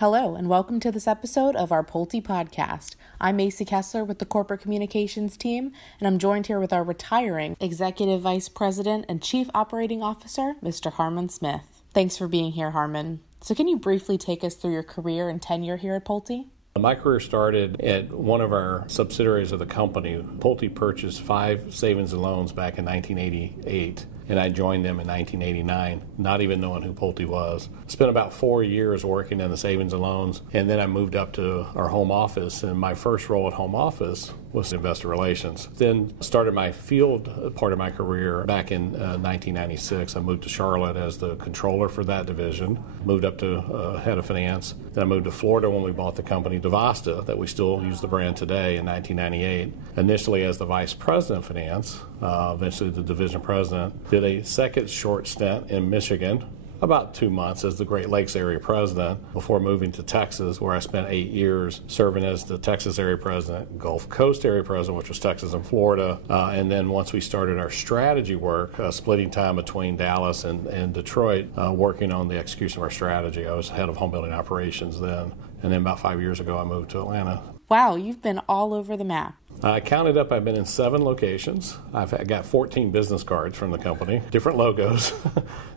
Hello, and welcome to this episode of our Pulte podcast. I'm Macy Kessler with the Corporate Communications team, and I'm joined here with our retiring Executive Vice President and Chief Operating Officer, Mr. Harmon Smith. Thanks for being here, Harmon. So can you briefly take us through your career and tenure here at Pulte? My career started at one of our subsidiaries of the company. Pulte purchased 5 savings and loans back in 1988, and I joined them in 1989, not even knowing who Pulte was. Spent about 4 years working in the savings and loans, and then I moved up to our home office, and my first role at home office was investor relations. Then started my field part of my career back in 1996. I moved to Charlotte as the controller for that division, moved up to head of finance. Then I moved to Florida when we bought the company Devasta, that we still use the brand today, in 1998. Initially as the vice president of finance, eventually the division president. Did a second short stint in Michigan, about 2 months as the Great Lakes area president, before moving to Texas, where I spent 8 years serving as the Texas area president, Gulf Coast area president, which was Texas and Florida. And then once we started our strategy work, splitting time between Dallas and Detroit, working on the execution of our strategy. I was head of home building operations then. And then about 5 years ago, I moved to Atlanta. Wow, you've been all over the map. I counted up, I've been in 7 locations. I got 14 business cards from the company, different logos,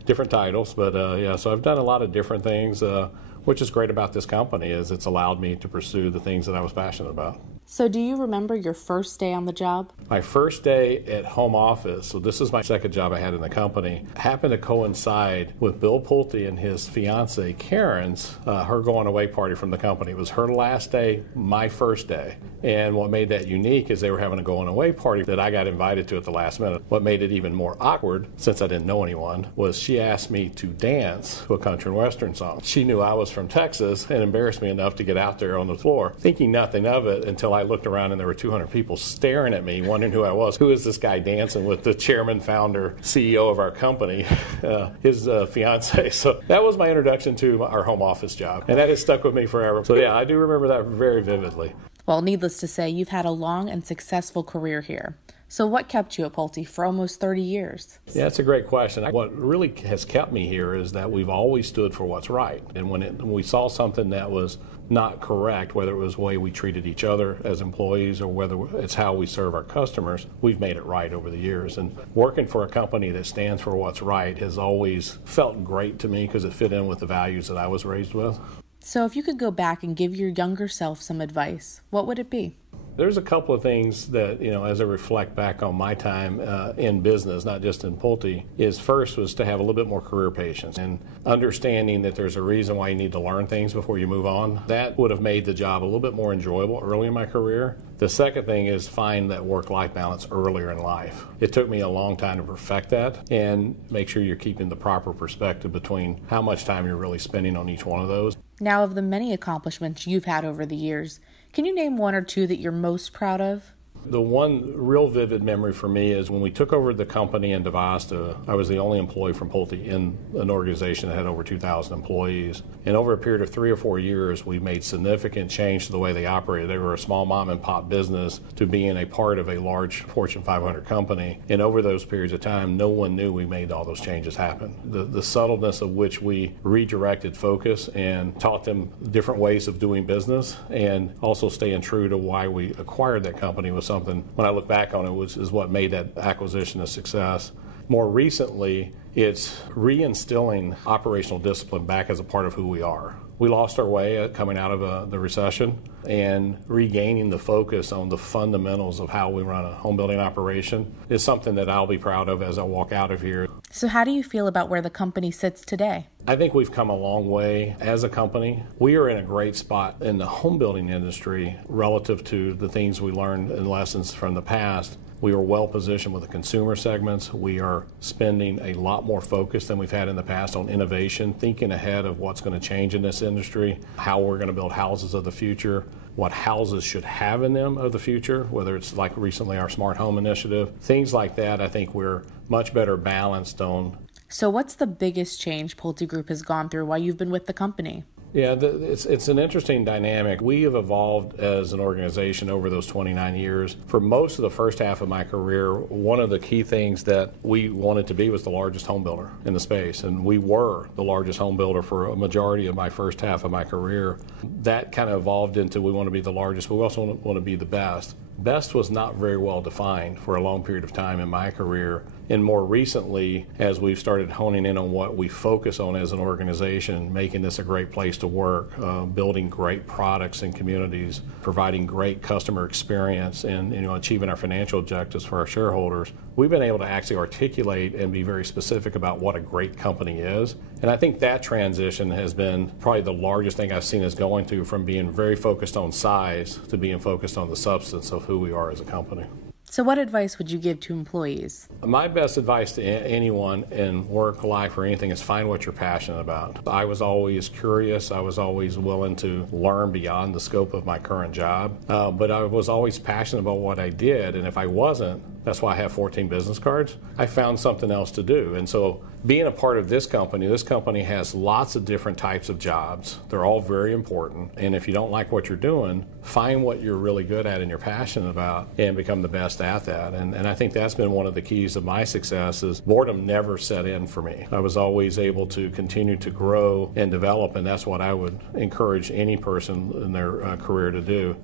different titles. But so I've done a lot of different things, which is great about this company, is it's allowed me to pursue the things that I was passionate about. So do you remember your first day on the job? My first day at home office, so this is my second job I had in the company, happened to coincide with Bill Pulte and his fiancee, Karen's, her going away party from the company. It was her last day, my first day. And what made that unique is they were having a going away party that I got invited to at the last minute. What made it even more awkward, since I didn't know anyone, was she asked me to dance to a country and western song. She knew I was from Texas and embarrassed me enough to get out there on the floor, thinking nothing of it until I looked around and there were 200 people staring at me, wondering who I was. Who is this guy dancing with the chairman, founder, CEO of our company, his fiance? So that was my introduction to our home office job, and that has stuck with me forever. So yeah, I do remember that very vividly. Well, needless to say, you've had a long and successful career here. So what kept you at Pulte for almost 30 years? Yeah, that's a great question. What really has kept me here is that we've always stood for what's right. And when we saw something that was not correct, whether it was the way we treated each other as employees or whether it's how we serve our customers, we've made it right over the years. And working for a company that stands for what's right has always felt great to me because it fit in with the values that I was raised with. So if you could go back and give your younger self some advice, what would it be? There's a couple of things that, as I reflect back on my time in business, not just in Pulte, first was to have a little bit more career patience and understanding that there's a reason why you need to learn things before you move on. That would have made the job a little bit more enjoyable early in my career. The second thing is find that work-life balance earlier in life. It took me a long time to perfect that and make sure you're keeping the proper perspective between how much time you're really spending on each one of those. Now, of the many accomplishments you've had over the years, can you name one or two that you're most proud of? The one real vivid memory for me is when we took over the company in Devasta. I was the only employee from Pulte in an organization that had over 2,000 employees. And over a period of 3 or 4 years, we made significant change to the way they operated. They were a small mom and pop business to being a part of a large Fortune 500 company. And over those periods of time, no one knew we made all those changes happen. The subtleness of which we redirected focus and taught them different ways of doing business, and also staying true to why we acquired that company was something, when I look back on it, is what made that acquisition a success. More recently, it's reinstilling operational discipline back as a part of who we are. We lost our way coming out of the recession, and regaining the focus on the fundamentals of how we run a home building operation is something that I'll be proud of as I walk out of here. So how do you feel about where the company sits today? I think we've come a long way as a company. We are in a great spot in the home building industry relative to the things we learned and lessons from the past. We are well positioned with the consumer segments. We are spending a lot more focus than we've had in the past on innovation, thinking ahead of what's going to change in this industry, how we're going to build houses of the future, what houses should have in them of the future, whether it's like recently our smart home initiative, things like that. I think we're much better balanced on. So what's the biggest change Pulte Group has gone through while you've been with the company? Yeah, it's an interesting dynamic. We have evolved as an organization over those 29 years. For most of the first half of my career, one of the key things that we wanted to be was the largest home builder in the space, and we were the largest home builder for a majority of my first half of my career. That kind of evolved into we want to be the largest, but we also want to be the best. Best was not very well defined for a long period of time in my career. And more recently, as we've started honing in on what we focus on as an organization, making this a great place to work, building great products and communities, providing great customer experience, and achieving our financial objectives for our shareholders, we've been able to actually articulate and be very specific about what a great company is. And I think that transition has been probably the largest thing I've seen us going through, from being very focused on size to being focused on the substance of who we are as a company. So what advice would you give to employees? My best advice to anyone in work, life, or anything is find what you're passionate about. I was always curious. I was always willing to learn beyond the scope of my current job. But I was always passionate about what I did. And if I wasn't, that's why I have 14 business cards, I found something else to do. And so being a part of this company has lots of different types of jobs. They're all very important. And if you don't like what you're doing, find what you're really good at and you're passionate about and become the best at that. And I think that's been one of the keys of my success is boredom never set in for me. I was always able to continue to grow and develop, and that's what I would encourage any person in their career to do.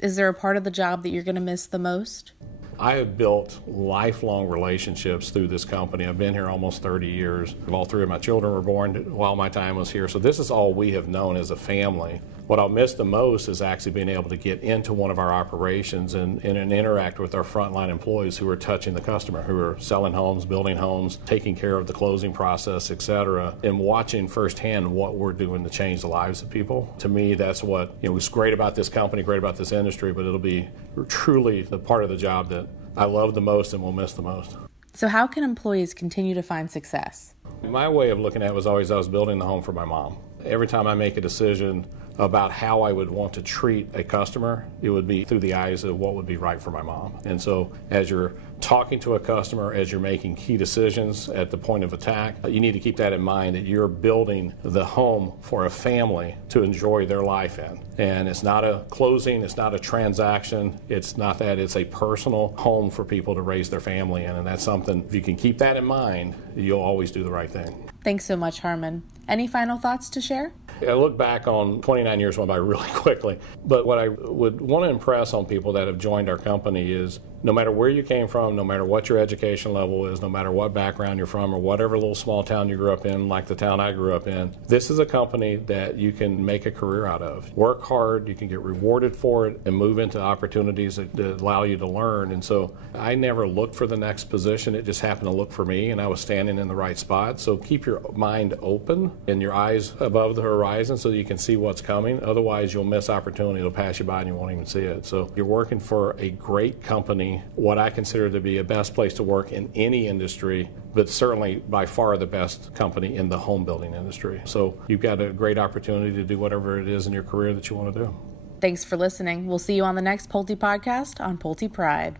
Is there a part of the job that you're going to miss the most? I have built lifelong relationships through this company. I've been here almost 30 years. All three of my children were born while my time was here. So this is all we have known as a family. What I'll miss the most is actually being able to get into one of our operations and interact with our frontline employees who are touching the customer, who are selling homes, building homes, taking care of the closing process, etc., and watching firsthand what we're doing to change the lives of people. To me, that's what was great about this company, great about this industry, but it'll be truly the part of the job that I love the most and will miss the most. So how can employees continue to find success? My way of looking at it was always I was building the home for my mom. Every time I make a decision about how I would want to treat a customer, it would be through the eyes of what would be right for my mom. And so as you're talking to a customer, as you're making key decisions at the point of attack, you need to keep that in mind, that you're building the home for a family to enjoy their life in. And it's not a closing, it's not a transaction, it's not that, it's a personal home for people to raise their family in. And that's something, if you can keep that in mind, you'll always do the right thing. Thanks so much, Harmon. Any final thoughts to share? I look back on 29 years went by really quickly, but what I would want to impress on people that have joined our company is no matter where you came from, no matter what your education level is, no matter what background you're from or whatever little small town you grew up in, like the town I grew up in, this is a company that you can make a career out of. Work hard, you can get rewarded for it, and move into opportunities that allow you to learn. And so I never looked for the next position, it just happened to look for me, and I was standing in the right spot. So keep your mind open and your eyes above the horizon so that you can see what's coming. Otherwise, you'll miss opportunity, it'll pass you by and you won't even see it. So you're working for a great company, what I consider to be a best place to work in any industry, but certainly by far the best company in the home building industry. So you've got a great opportunity to do whatever it is in your career that you want to do. Thanks for listening. We'll see you on the next Pulte podcast on Pulte Pride.